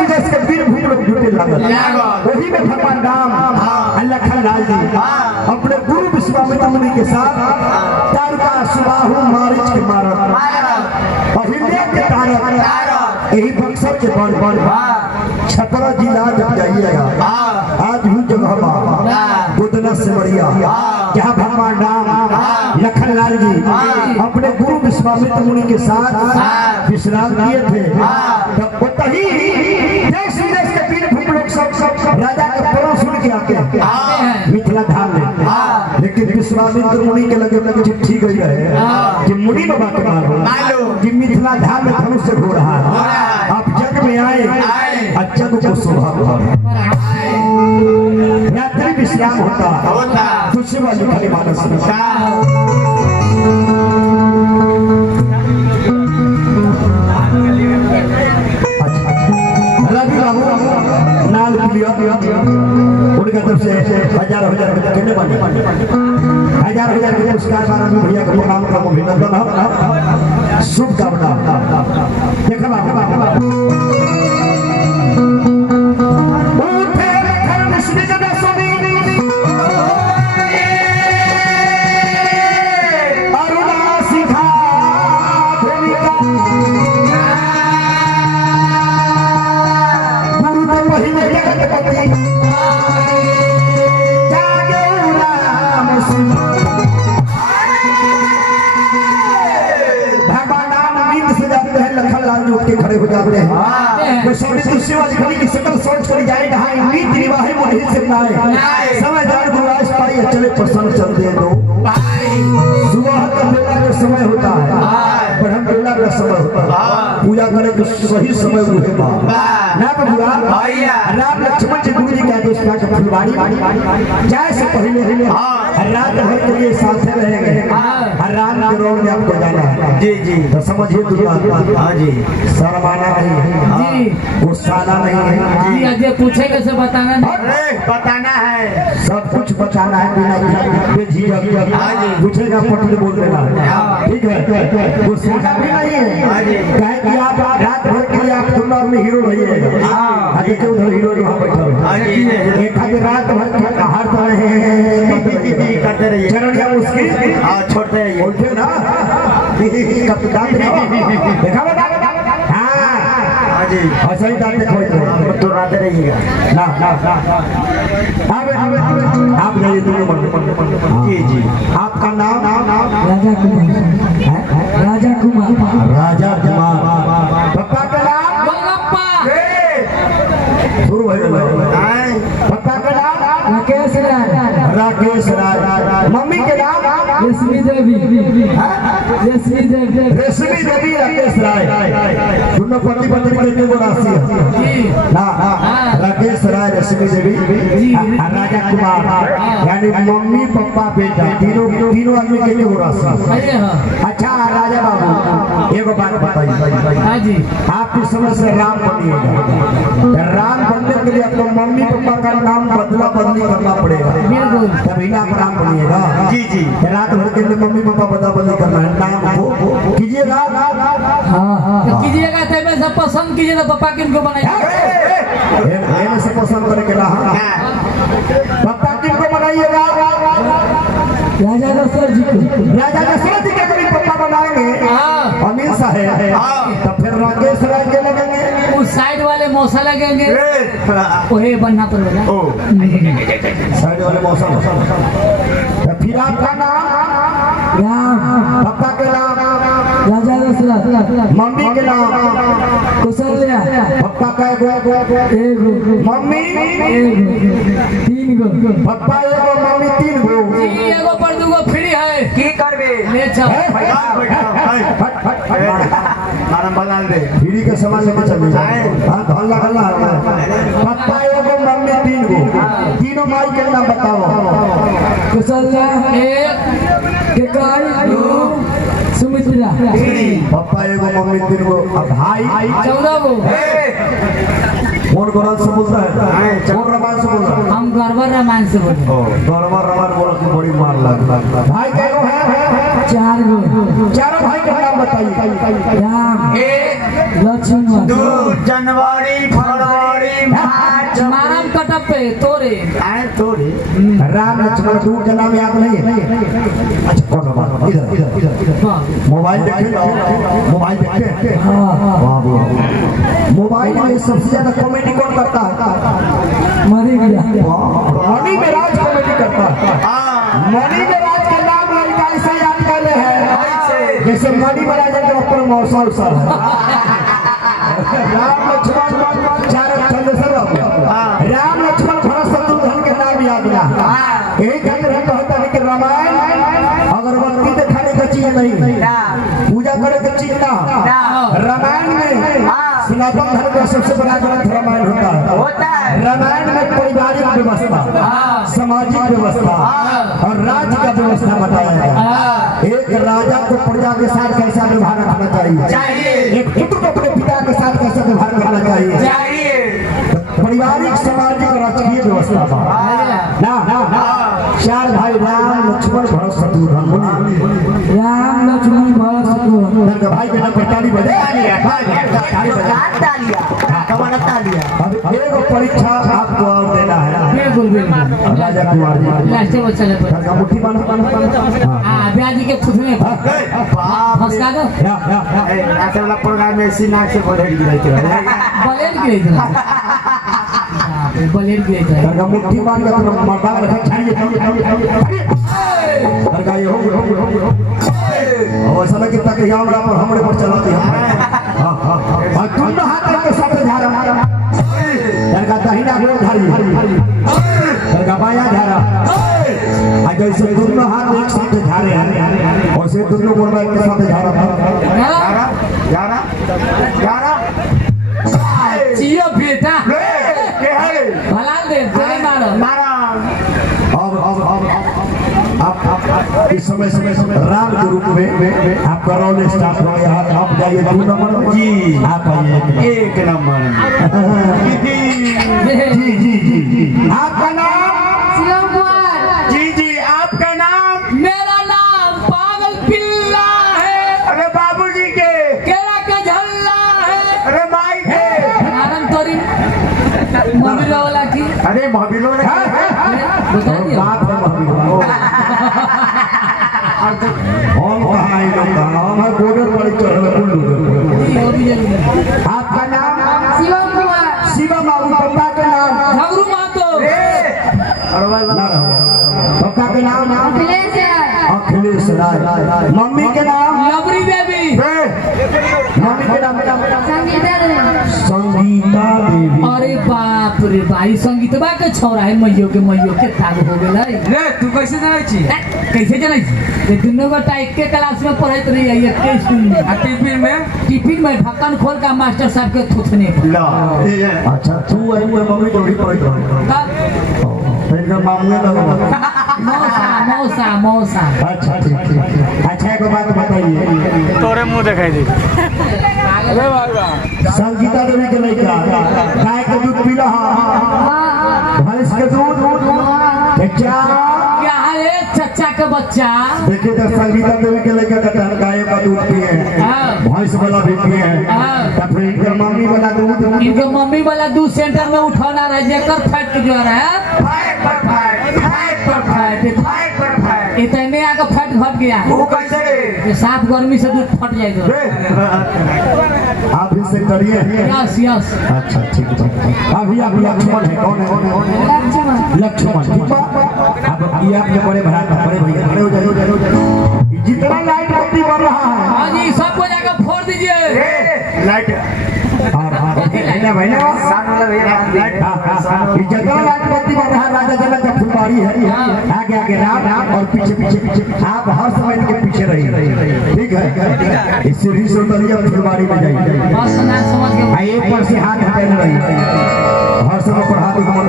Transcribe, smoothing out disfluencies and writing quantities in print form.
विदेश के वीर भूमि लोग जुटे लागल वही में भगवान राम लखन लाल जी अपने गुरु विश्वामित्र मुनि के साथ तारका सुबाहु मारिच के मारत अहिल्या के तारक यही बक्सर के बड़ छपरा जिला जब जाइएगा आज भी जगह गोदना से बढ़िया जहाँ भगवान राम लखन लाल जी अपने गुरु विश्वामित्र मुनि के साथ विश्राम किए थे तब वही देश विदेश के वीर भूमि लोग सब राजा के परों सुन के आते हैं मिथिला धाम में। लेकिन विश्वामित्र मुनि के लगे चिट्ठी गई है कि मुनि बाबा के मारो कि मिथिला धाम में धनुष से हो रहा है आप जग में आए जग को शोभा रात्रि विश्राम होता तुझसे वाली खाली मानस उनका तरफ से हजार कहने वाले हजार के पुरस्कार माननीय भैया को प्रणाम का अभिनंदन शुभकामना खड़े हो जाते हैं वो सब की शकल सोच कर जाएगा नीत निवाह वही से लाए समझदार गुराज पाई चले प्रसन्न चल दे दो सुबह का बेला का समय होता है ब्रह्म बेला का समय होता है पूजा करे तो सही समय हुए ना बबुआ राम लक्ष्मण जी गुरु जी के आदेश पर फुलवाड़ी जाए से पहले रात भर के लिए साथ रहेंगे राम के रोड में आपको जाना है जी तो समझिए हाँ जी शर्माना नहीं है गुस्साना नहीं है जी पूछे कैसे बताना नहीं बताना है सब कुछ बताना है बिना बेझिझक पूछेगा पटल बोल देना ठीक है गुस्साना भी नहीं है कि आप रात भर के लिए आप तुम में हीरो रहिएगा देखो उधर हीरो यहाँ बैठा है रात भर हार करते रहिए चरण उसकी छोड़ते रहिए बोलते ना देखा बता ऐसा ही दांत तो राते रहिएगा ना आप जाइए जी आपका नाम राजा कुमार पप्पा का नाम शुरू पप्पा का नाम राकेश राय मम्मी के नाम रेशमी देवी राकेश राय दोनों पति पत्नी के वो राशि है ना राकेश राय रेशमी देवी राजा कुमार यानी मम्मी पापा बेटा तीनों आदमी के वो राशि। अच्छा राजा बाबू एगो बात बताइए आपकी समझ से राम बनिएगा राम बनने के लिए अपने मम्मी पापा का नाम बदली करना पड़ेगा तभी ना राम बनिएगा जी रात भर के लिए मम्मी पापा बदली करना है नाम कीजिएगा कीजिएगा सब पसंद कीजिएगा पापा किनको बनाइए से पसंद करेगा पापा किनको बनाइएगा राजा दशरथ जी के करीब पापा बनाएंगे अमीर साहब तो फिर राकेश राय के लगेंगे उस साइड वाले मौसा लगेंगे वही बनना पड़ेगा साइड वाले मौसा फिर आपका नाम राम पापा के नाम राजा दशरथ मम्मी के नाम कौशल्या पापा का एगो मम्मी तीन गो पापा एगो मम्मी तीन गो एगो पर दूगो फ्री है की करबे ले चल मारम बना दे फ्री के सामान लेके चल जाए हां धन लगला पापा एगो मम्मी तीन गो तीनों माई के नाम बताओ कौशल्या एक केकई दो सुमित्रा पापा एगो मम्मी तीन गो भाई 14 गो कौन गोराल से बोलता है कौन रमान से बोलता है हम गरबर रामायण से बोलते गरबर रामायण बोल के बड़ी मार लग भाई क्या है चार गो चारों भाई का नाम बताइए। राम एक लक्ष्मण 2 जनवरी फरवरी मार्च मारम कटप पे तोरे आए तोरे राम लक्ष्मण दूर का नाम याद नहीं है? अच्छा कौन बात इधर मोबाइल देखे मोबाइल देखते हैं। वाह वाह मोबाइल में सबसे ज्यादा कॉमेडी कौन करता है? मरी गया मणि में राज कॉमेडी करता है। मणि में राज का नाम लड़का ऐसे याद कर रहे हैं जैसे मणि में राज के ऊपर मौसम सर राम लक्ष्मण चार चंद्रशेखर राम लक्ष्मण भरत शत्रुघ्न के नाम याद ना यही कहते हैं कहता है कि रामायण अगरबत्ती दिखाने का चीज नहीं, पूजा करे का चीज ना। रामायण में सनातन धर्म का सबसे बड़ा ग्रंथ रामायण होता है। रामायण में पारिवारिक व्यवस्था, सामाजिक व्यवस्था और राज्य का व्यवस्था बताया गया। एक राजा को प्रजा के साथ कैसा व्यवहार रखना चाहिए, एक पुत्र को अपने पिता के साथ कैसा व्यवहार करना चाहिए। पारिवारिक सामाजिक और राजकीय व्यवस्था ना ना ना। चार भाई राम लक्ष्मण भरत शत्रुघ्न। राम लक्ष्मण भरत शत्रुघ्न भाई के नाम पर ताली बजे। अब एक परीक्षा आपको और देना है। बिल्कुल बिल्कुल राजा कुमार जी लास्ट बच्चा ले का मुट्ठी बांध हां ब्याजी के खुदने फंसा दो ऐसे वाला प्रोग्राम में इसी नाक से बोले गिराई थे बलेर गिरे थे बलेर गिरे थे का मुट्ठी बांध के तो मर्दा रखा चाहिए लड़का ये हो और ऐसा लगे तक हमरा पर हमरे पर चलाती है। हां हां और दोनों हाथ के साथ झाड़ा लड़का दाहिना गोड़ झाड़ी लड़का बायां झाड़ा आज जैसे दोनों हाथ एक साथ झाड़े हैं वैसे दोनों गोड़ के साथ झाड़ा झाड़ा जियो बेटा के है भला दे तेरे मारो अब इस समय राम के रूप में आपका रोल स्टार्ट हो गया। आप जाइए 2 नंबर जी, आप आइए 1 नंबर जी जी जी। आपका नाम शिवम कुमार जी आपका नाम मेरा नाम पागल पिल्ला है। अरे बाबूजी के केरा का झल्ला है। अरे माई के आनंद तोरी मम्मी वाला की अरे भाभीलो ने बता दिया बात है हम कहाँ हम बॉर्डर पर चढ़ आपका नाम शिवम कुमार शिवा बाबू। पप्पा का नाम झगरू मातो पप्पा के नाम अखिलेश अखिलेश राय। मम्मी के नाम लवरी देवी मम्मी के नाम संगीता देवी संगीता देवी। अरे बाप रे भाई संगीतबा के छौरा है मैयो के ताग हो गेल रे तू कैसे जानै छी कैसे जानै छी दुनो गोटा एक के क्लास में पढ़ैत रही है एक के स्कूल में आ टिफिन में ढक्कन खोल का मास्टर साहब के थुथने ला अच्छा तू आई मैं मम्मी जोड़ी पड़ी फिर का मामले लगा मौसा अच्छा ठीक। अच्छा एक बात बताइए तोरे मुंह दिखाई दे संगीता देवी के लड़का गाय के दूध पी रहा भैंस के दूध क्या है चचा के बच्चा देखिए तो संगीता देवी के लड़का का गाय का दूध पिए भैंस वाला भी पिए तो फिर इनका मम्मी वाला दूध इनके मम्मी वाला दूध सेंटर में उठाना रहे जेकर फट जो है इतने आके फट घट गया वो कैसे रे साफ गर्मी से दूध फट जाएगा। आप इससे करिए। यस अच्छा ठीक है। अभी आप लक्ष्मण है कौन है लक्ष्मण अब ये आपके बड़े भैया खड़े हो जाइए। जितना लाइट बत्ती बन रहा है हाँ जी सबको जाकर फोड़ दीजिए लाइट भैया जितना लाइट बत्ती बन रहा है राजा जनक का फुलवारी है आगे राम और पीछे आप हर समय के पीछे रहिए ठीक है। इस सीढ़ी से उतरिए और फुलवारी में जाइए बस ना समझ के एक पर से हाथ हटाने रहिए हर समय पर हाथ घुमा